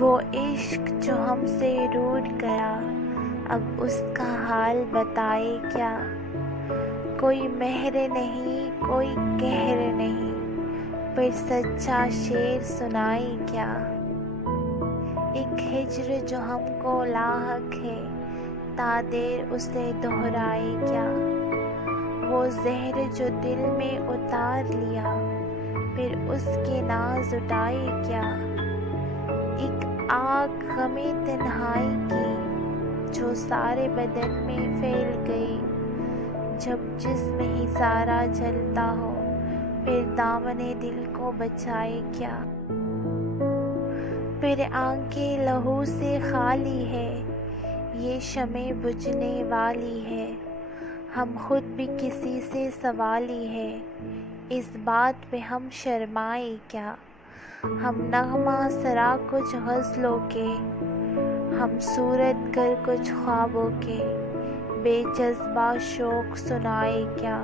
वो इश्क जो हमसे रूठ गया, अब उसका हाल बताए क्या। कोई मेहर नहीं, कोई कहर नहीं, पर सच्चा शेर सुनाए क्या। एक हिज्र जो हमको लाहक है, तादेर उसे दोहराए क्या। वो जहर जो दिल में उतार लिया, फिर उसके नाज उठाए क्या। एक आग गमे तन्हाई की, जो सारे बदन में फैल गई। जब जिस्म ही सारा जलता हो, फिर दामने दिल को बचाए क्या। फिर आंखें लहू से खाली है, ये शमे बुझने वाली है। हम खुद भी किसी से सवाली है, इस बात पे हम शर्माए क्या। हम नगमा सरा कुछ गज़लों के, हम सूरत गर कुछ ख्वाबों के। बेजज़्बा शौक़ सुनाए क्या,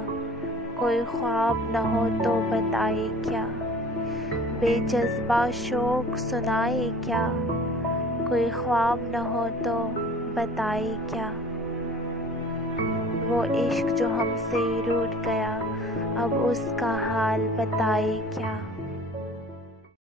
कोई ख्वाब न हो तो बताए क्या। बेजज़्बा शौक़ सुनाए क्या, कोई ख्वाब न हो तो बताए क्या। वो इश्क जो हमसे रूठ गया, अब उसका हाल बताए क्या।